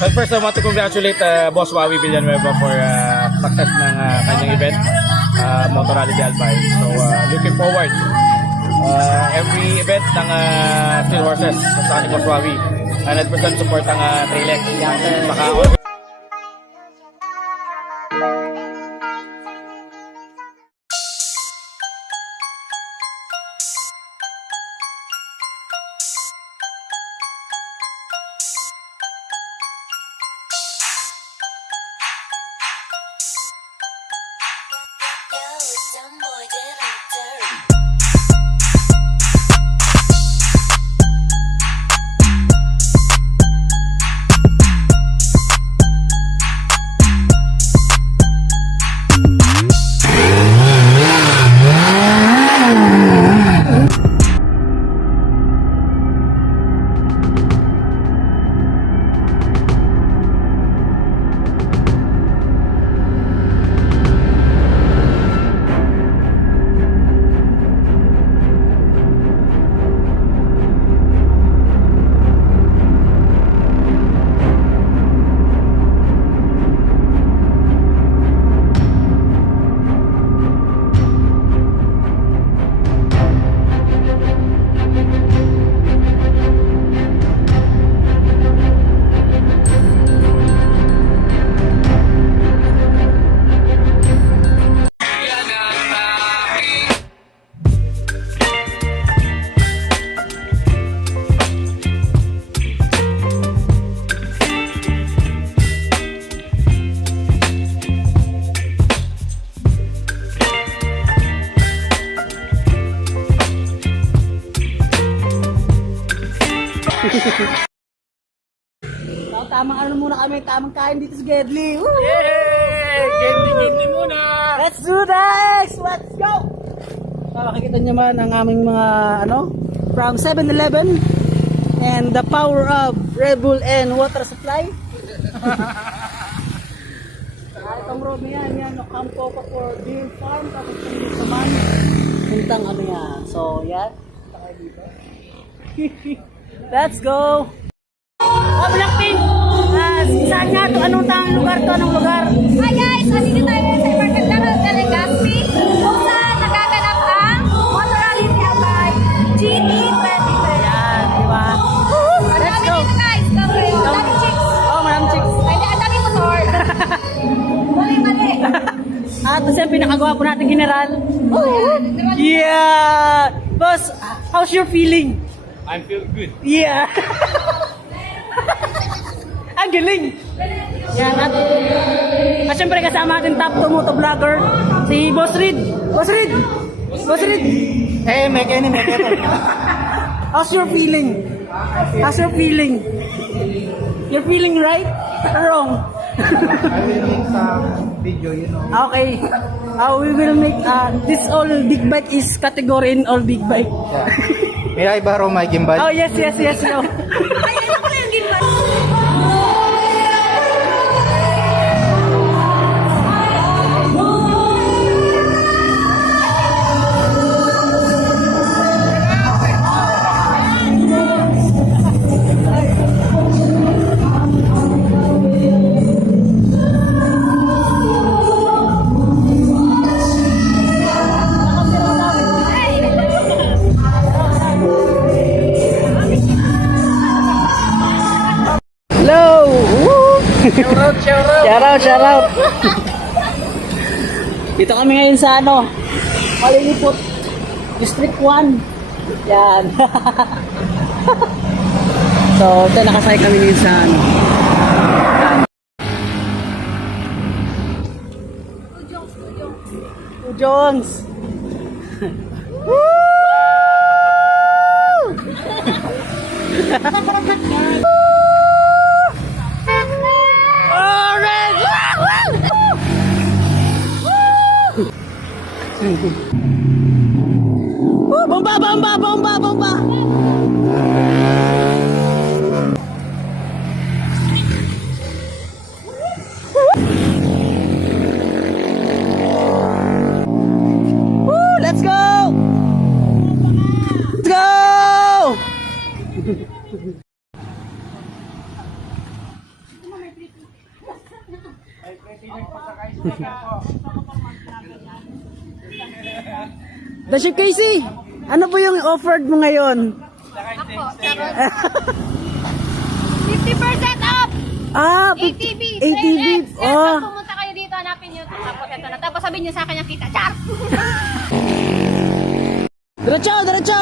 But first, I want to congratulate Boss Wawi Villanueva for success ng kanyang event, Motor Rally de Albay. So, looking forward every event ng Steel Horses sa ni Boss Wawi. 100% support ang Trilex. Saka So, tamang ano muna kami, tamang kain dito sa Gedli. Woo! yay! Gedli muna! Let's do this! Let's go! So, makikita nyo man ang aming mga from 7-Eleven and the power of Red Bull and water supply. Itong road na yan, kampo ko for deer farm, tapos yung saman, puntang yan. So, yan. Takay dito. Let's go! Oh, Blackpink! Saan nga ito? Anong lugar to? Anong lugar? Hi guys! Andito tayo sa Ibarcagdang de Legazpi kung saan nagaganap ang Motor Rally de Albay GT23. Yan, di ba? Let's go! Dito guys! Daming chicks! Oh, maraming chicks. Ay, ang daming motor! Mali! At ito siya pinakagwapo natin, General. Yeah! Boss, how's your feeling? I'm feeling good. Yeah! Ang galing! Yan, at syempre kasama natin top 2 motovlogger, si Boss Reed. Boss Reed! Boss Reed! Eh, may kene. How's your feeling? How's your feeling? You're feeling right or wrong? I will make some video, Okay. We will make this all big bike is category in all big bike. Yeah. May I borrow my gimbal? Oh, yes. No. Ay, ano pala yung gimbal? Hello! Woo! Shout out! Dito kami ngayon sa Malilipot District 1. Yan. So, ito nakasakay kami ngayon sa Jones. Bomba, bomba, bomba, bomba. Woo, let's go. Let's go. Bishop Casey, ano po yung offered mo ngayon? Ako, charot. 50% off! Ah, ATV! ATV. Oh. Pumunta kayo dito, hanapin nyo. Tapos ito na. Tapos sabihin nyo sa akin yung kita. Char! Diretso, diretso.